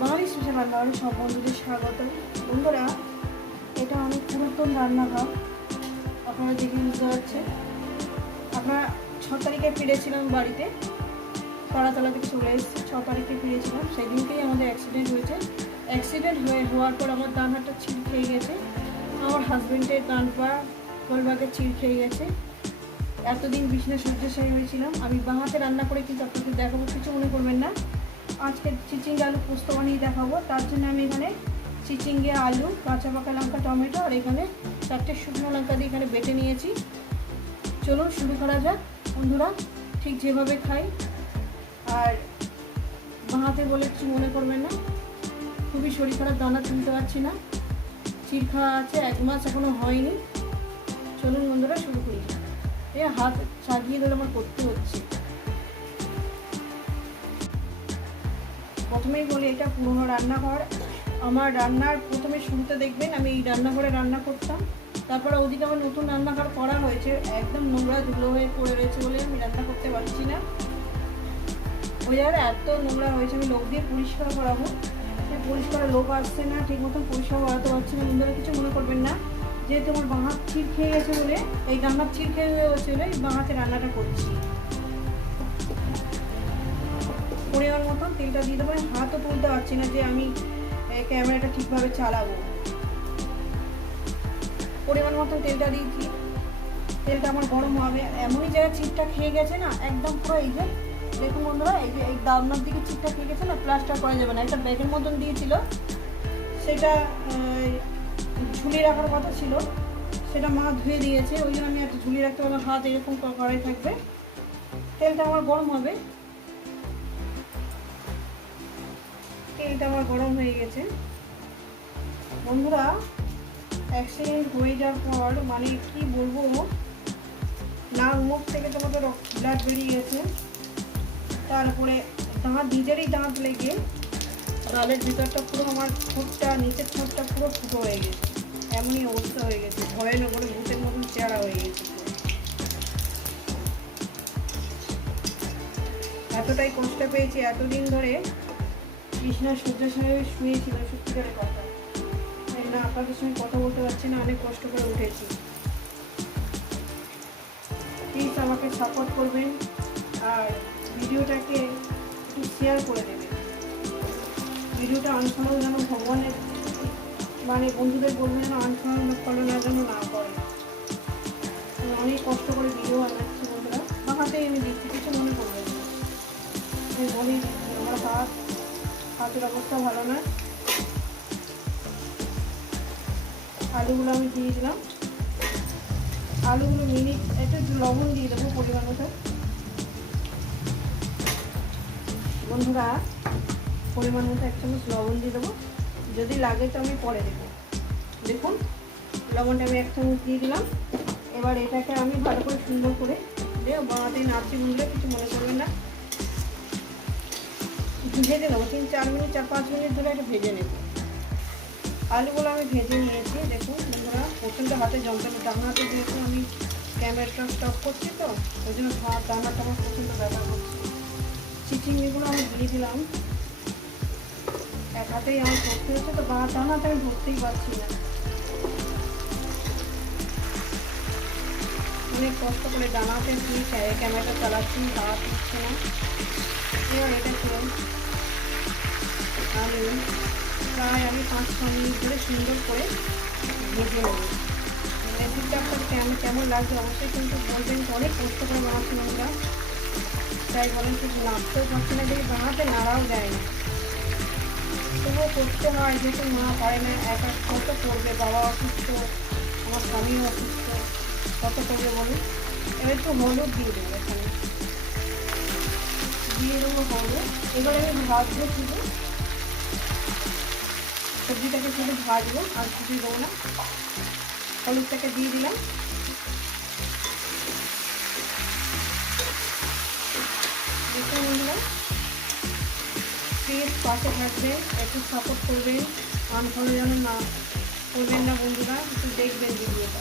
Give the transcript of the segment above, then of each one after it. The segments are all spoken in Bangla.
বাঙালি স্পেশাল রান্নাঘরে সব বন্ধুদের স্বাগত। বন্ধুরা, এটা অনেক পুরাতন রান্নাঘর। আপনারা দেখে বুঝতে পারছেন। আপনারা ছ তারিখে ফিরেছিলাম বাড়িতে। তাড়াতলা থেকে চলে এসেছি। ছ তারিখে ফিরেছিলাম। সেই দিনকেই আমাদের অ্যাক্সিডেন্ট হয়েছে। অ্যাক্সিডেন্ট হয়ে, হওয়ার পর আমার ডান হাতটা ছিঁড় খেয়ে গেছে। আমার হাজব্যান্ডের ডান পা গোলবাগে চিড় খেয়ে গেছে। এতদিন বিছনা শয্যাশায়ী হয়েছিলাম। আমি বাঁ হাতে রান্না করে কিন্তু আপনাদের দেখাবো, কিছু মনে করবেন না। আজকে চিচিঙ্গে আলু পোস্ত বানিয়ে দেখাবো। তার জন্য আমি এখানে চিচিঙ্গে আলু, কাঁচা পাকা লঙ্কা, টমেটো আর এখানে চারটে শুকনো লঙ্কা দিয়ে এখানে বেটে নিয়েছি। চলুন শুরু করা যাক। বন্ধুরা, ঠিক যেভাবে খাই। আর বাঁ হাতে বলে কিছু মনে করবেন না। খুবই শরীর খারাপ, দানা তুলতে পারছি না। চির খাওয়া আছে, এক মাস এখনও হয়নি। চলুন বন্ধুরা, শুরু করি। এ হাত সাজিয়ে ধরে আমার করতে হচ্ছে। প্রথমেই বলি, এটা পুরনো রান্নাঘর। আমার রান্নার প্রথমে শুরুতে দেখবেন, আমি এই রান্নাঘরে রান্না করতাম। তারপরে ওদিকে আমার নতুন রান্নাঘর করা হয়েছে, একদম নোংরা ধুলো হয়ে পড়ে রয়েছে বলে আমি রান্না করতে পারছি না। ওই জায়গায় এত নোংরা হয়েছে, আমি লোক দিয়ে পরিষ্কার করাবো। পরিষ্কার লোক আসছে না, ঠিক মতন পরিষ্কার করাতে পারছি না বন্ধুরা কিছু মনে করবেন না। যেহেতু আমার বাঁ চিড় খেয়ে গেছে বলে, এই হাত চিড় খেয়ে গেছে বলে এই বাঁ রান্নাটা করছি। পরিমাণ মতন তেলটা দিয়ে দেবো। আমি হাতও তুলতে পারছি না যে আমি ক্যামেরাটা ঠিকভাবে চালাবো। পরিমাণ মতন তেলটা দিয়েছি। তেলটা আমার গরম হবে। এমনই জায়গায় চিপটা খেয়ে গেছে না, একদম পুরো এই যে, দেখুন বন্ধুরা, এই যে, এই দাবনার দিকে চিপটা খেয়ে গেছে না, প্লাস্টার করা যাবে না। একটা ব্যাগের মতন দিয়েছিল। সেটা ঝুলিয়ে রাখার কথা ছিল। সেটা মা ধুয়ে দিয়েছে। ওই জন্য আমি একটা ঝুলিয়ে রাখতে পারলাম হাত এরকম কড়াই থাকবে। তেলটা আমার গরম হবে। তেলটা আমার গরম হয়ে গেছে। বন্ধুরা অ্যাক্সিডেন্ট হয়ে যাওয়ার পর মানে কি বলব? না, মুখ থেকে তোমাদের ব্লাড বেরিয়ে গেছে। তারপরে দাঁত, নিজেরই দাঁত লেগে গালের ভিতরটা পুরো আমার ঠোঁটটা, নিচের ঠোঁটটা পুরো ফুটো হয়ে গেছে। এমনই অবস্থা হয়ে গেছে ভয়ে নগরে ভূতের মতন চেহারা হয়ে গেছে এতটাই কষ্ট পেয়েছি, এতদিন ধরে কৃষ্ণা শয্যাশায়ী শুয়েছিল সত্যিকারের কথা। না? আপনাদের সঙ্গে কথা বলতে পারছি না, অনেক কষ্ট করে উঠেছি। প্লিজ আমাকে সাপোর্ট করবেন আর ভিডিওটাকে একটু শেয়ার করে দেবেন। ভিডিওটা আনফলো যেন ভগবানের মানে বন্ধুদের বলবেন যেন আনফলো ফলো না, যেন না করে। অনেক কষ্ট করে ভিডিও বানাচ্ছি বন্ধুরা। হাতেই আমি দিচ্ছি কিছু মনে করবেন আমি বলি, আমার হাত হাতের অবস্থা ভালো না। আলুগুলো আমি দিয়ে দিলাম। আলুগুলো মিনিট একটু লবণ দিয়ে দেবো পরিমাণ মতো। বন্ধুরা, পরিমাণ মতো এক চামচ লবণ দিয়ে দেবো। যদি লাগে তো আমি পরে দেবো। দেখুন, লবণটা আমি এক চামচ দিয়ে দিলাম। এবার এটাকে আমি ভালো করে সুন্দর করে দিয়ে বানাতে নাড়ছি বন্ধুরা, কিছু মনে করবেন না। ভেজে নেব, তিন, চার মিনিট, চার, পাঁচ মিনিট ধরে এটা ভেজে নেব। আলুগুলো আমি ভেজে নিয়েছি, দেখুন, বন্ধুরা, প্রচণ্ড হাতে যন্ত্রণা ডান হাতে যেহেতু আমি ক্যামেরাটা স্টপ করছি তো, ওই জন্য হাত ডান হাতটা আমার প্রচণ্ড ব্যবহার করছি। চিচিংড়িগুলো আমি দিয়ে দিলাম। এক হাতেই আমার করতে হচ্ছে তো, বা ডান হাতে আমি ধরতেই পারছি না। অনেক কষ্ট করে ডান হাতে দিয়ে ক্যামেরাটা চালাচ্ছি, হাত দিচ্ছে না। এবার এটা আলু প্রায় আমি পাঁচ ছ মিনিট ধরে সুন্দর করে ভেজে নেব রেসিপিটা আপনার কেমন কেমন লাগছে অবশ্যই কিন্তু বলবেন অনেক কষ্ট করে বানাচ্ছি আমরা তাই বলেন কিন্তু নাড়তেও পারছি না দেখি বানাতে নাড়াও যায় না তবুও করতে হয় যেহেতু মা পারে না একা কত করবে বাবা অসুস্থ আমার স্বামীও অসুস্থ। কত করবে বলুন? এবার একটু হলুদ দিয়ে দেবো এখানে। দিয়ে দেবো হলুদ। এবারে আমি ভাজবো শুধু সবজিটাকে শুধু ভাজবো, আর কিছু দেবো না। হলুদটাকে দিয়ে দিলাম। প্লিজ পাশে থাকবেন একটু সাপোর্ট করবেন। আনফলো যেন না করবেন না বন্ধুরা, একটু দেখবেন ভিডিওটা।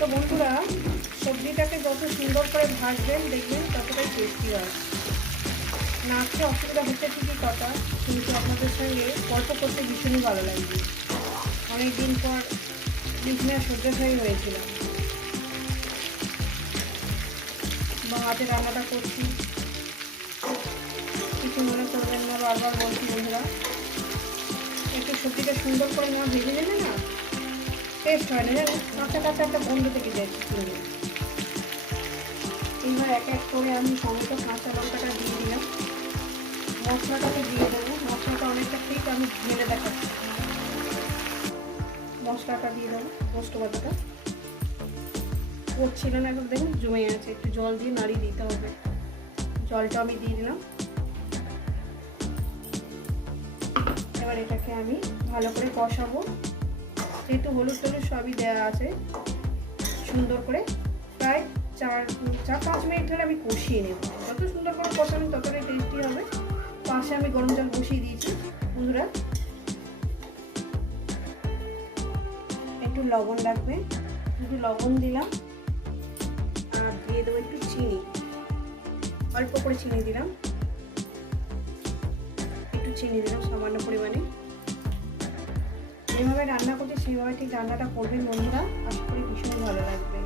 তো বন্ধুরা, সবজিটাকে যত সুন্দর করে ভাজবেন, দেখবেন ততটাই টেস্টি হয়। নাচতে অসুবিধা হচ্ছে ঠিকই কথা, কিন্তু আপনাদের সঙ্গে গল্প করতে ভীষণই ভালো লাগবে অনেক দিন পর বিছনা শয্যাশায়ী হয়েছিলাম। বা হাতে রান্নাটা করছি। কিছু মনে করবেন না, বারবার বলছি বন্ধুরা। একটু সবজিটা সুন্দর করে না ভেজে নেবে না? টেস্ট হয় না জানো কাঁচা কাঁচা একটা গন্ধ থেকে যায় চিকেনে এইবার এক এক করে আমি টমেটো, কাঁচা লঙ্কাটা দিয়ে দিলাম। মশলাটাকে দিয়ে দেবো। মশলাটা অনেকটা ঠিক আমি ঢেলে দেখাচ্ছি। মশলাটা দিয়ে দেবো, পোস্ত বাটাটা। করছিল না এবার দেখুন, জমে আছে। একটু জল দিয়ে নাড়িয়ে দিতে হবে। জলটা আমি দিয়ে দিলাম। এবার এটাকে আমি ভালো করে কষাবো। যেহেতু হলুদ টলুদ সবই দেওয়া আছে, সুন্দর করে প্রায় চার চার, পাঁচ মিনিট ধরে আমি কষিয়ে নেব। যত সুন্দর করে কষাবেন ততটাই টেস্টি হবে। পাশে আমি গরম জল বসিয়ে দিয়েছি, বন্ধুরা। একটু লবণ রাখবে একটু লবণ দিলাম, আর দিয়ে দেবো একটু চিনি। অল্প করে চিনি দিলাম। একটু চিনি দিলাম সামান্য পরিমাণে। যেভাবে রান্না করছি সেইভাবে ঠিক রান্নাটা করবেন বন্ধুরা। আশা করি ভীষণ ভালো লাগবে।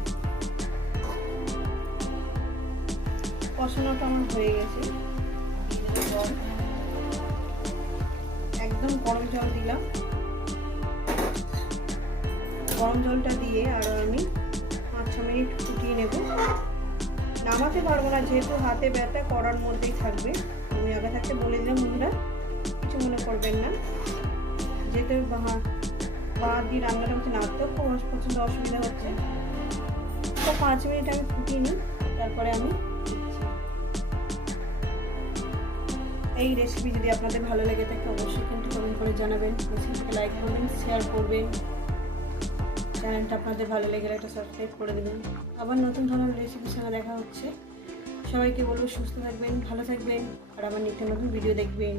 কষানোটা আমার হয়ে গেছে। একদম গরম জল দিলাম। গরম জলটা দিয়ে আরও আমি পাঁচ ছ মিনিট ফুটিয়ে নেব। নামাতে পারব না, যেহেতু হাতে ব্যথা করার মধ্যেই থাকবে। আমি আগে থাকতে বলে দিলাম বন্ধুরা, কিছু মনে করবেন না। যেহেতু বাঁ দিয়ে রান্নাটা হচ্ছে নাড়তেও খুব প্রচণ্ড অসুবিধা হচ্ছে। তো পাঁচ মিনিট আমি ফুটিয়ে নিই, তারপরে আমি এই রেসিপি যদি আপনাদের ভালো লেগে থাকে, অবশ্যই কিন্তু কমেন্ট করে জানাবেন। রেসিপিকে লাইক করবেন শেয়ার করবেন। চ্যানেলটা আপনাদের ভালো লেগে একটা সাবস্ক্রাইব করে দেবেন। আবার নতুন ধরনের রেসিপির সঙ্গে দেখা হচ্ছে। সবাইকে বলব সুস্থ থাকবেন, ভালো থাকবেন, আর আমার নিত্য নতুন ভিডিও দেখবেন।